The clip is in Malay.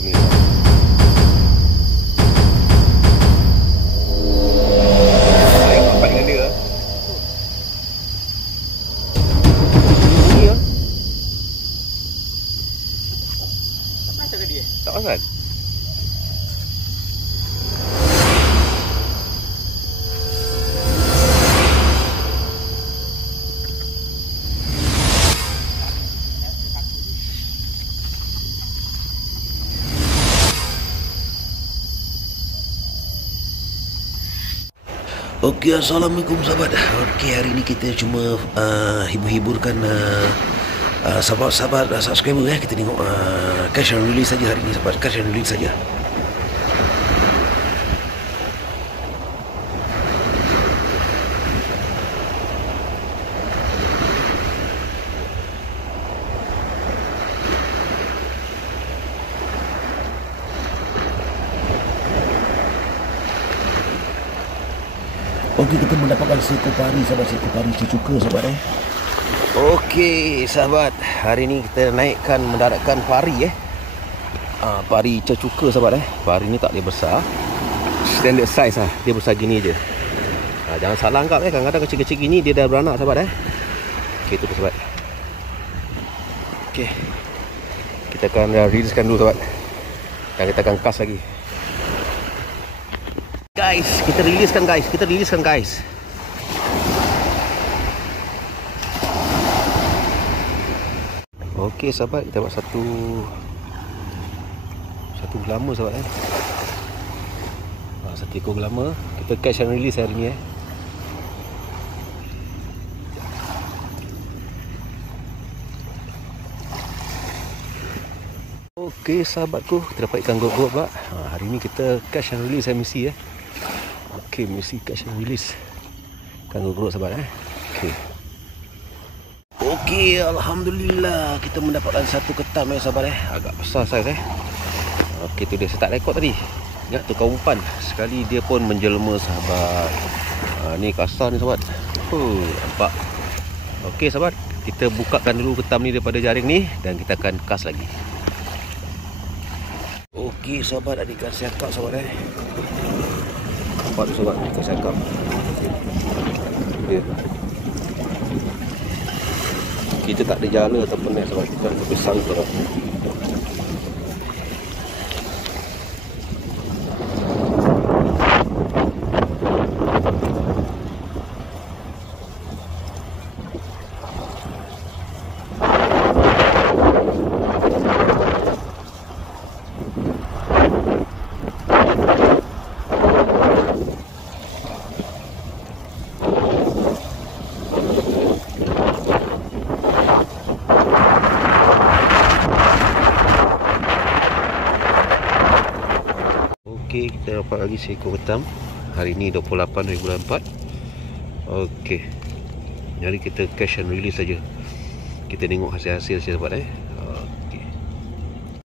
ketam ni. Baik dapat dengan dia. Ni ya. Tak pasal ke dia? Tak pasal. Okey, Assalamualaikum sahabat. Okey, hari ni kita cuma hibur-hiburkan sahabat-sahabat subscriber ya. Kita tengok cash and release saja hari ni sahabat. Cash and release saja. Okey, kita mendapatkan seekor pari sahabat, seekor pari cecuka sahabat Okey sahabat, hari ni kita mendaratkan pari pari cecuka sahabat Pari ni tak dia besar, standard size dia besar gini je. Jangan salah anggap kadang-kadang kecil-kecil gini dia dah beranak sahabat Okey, tu sahabat. Okey, kita akan releasekan dulu sahabat, dan kita akan cast lagi. Guys, kita releasekan guys. Okey sahabat, kita buat satu gelama sahabat satu ekor gelama. Kita catch and release hari ni Okey sahabatku, kita dapat ikan gog-gog pula. Hari ni kita catch and release misi Okey, misi catch and release ikan gog-gog sahabat Okey, alhamdulillah kita mendapatkan satu ketam sahabat agak besar saiz Okey, tu dia, saya tak rekod tadi. Ingat tu kaum umpan. Sekali dia pun menjelma sahabat. Ni kasar ni sahabat. Nampak. Okey sahabat, kita bukakan dulu ketam ni daripada jaring ni dan kita akan cast lagi. Okey sahabat, ada ikan siakap sahabat Nampak tu sahabat, ikan siakap. Dia. Kita tak ada jala ataupun sahabat, kita besar sahabat. Okey, kita dapat lagi seekor ketam. Hari ni 28 bulan 4. Okey, jadi kita catch and release saja. Kita tengok hasil-hasil sahabat